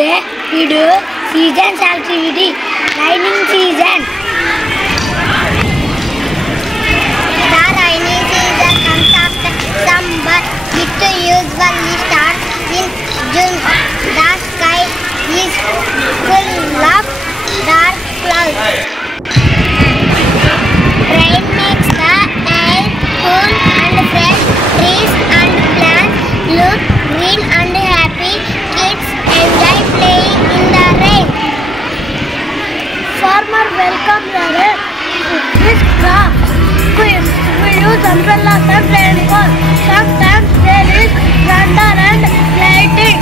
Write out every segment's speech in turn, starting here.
Today we do seasons activity, raining season. The rainy season comes after summer. It usually starts in June. The sky is full of dark clouds. Rain makes the air cool and fresh. Trees and plants look green and happy. Kids enjoy playing in the rain. Farmers welcome the rain with crops. We use umbrellas and rainfall. Sometimes there is thunder and lightning.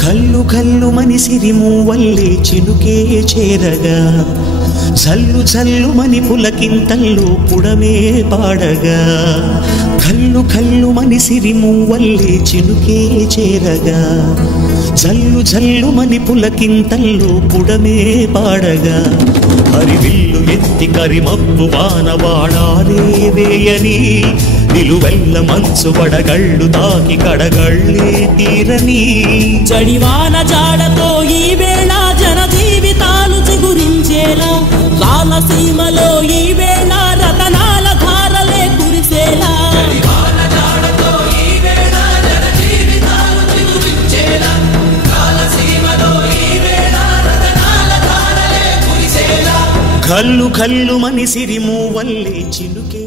కల్లు కల్లు మని సిరిమూవల్లే చినుకే చేరగా జల్లు జల్లు మని పులకింతల్లో పుడమే పాడగా కల్లు కల్లు మని సిరిమూవల్లే చినుకే చేరగా జల్లు జల్లు మని పులకింతల్లో పుడమే పాడగా హరివిల్లు ఎత్తి కరిమబ్బు వానవాడాలే వేయని నిలువెల్ల మంచు వడగళ్ళు తాకి కడగళ్ళే తీరని జడివాన జాడతో ఈ వేళ జన జీవితాలు చిగురించేలా రాలసీమలో ఈ వేళ రతనాల ధారలే కురిసేలా కల్లు కల్లు మని సిరిమూవల్లే చినుకే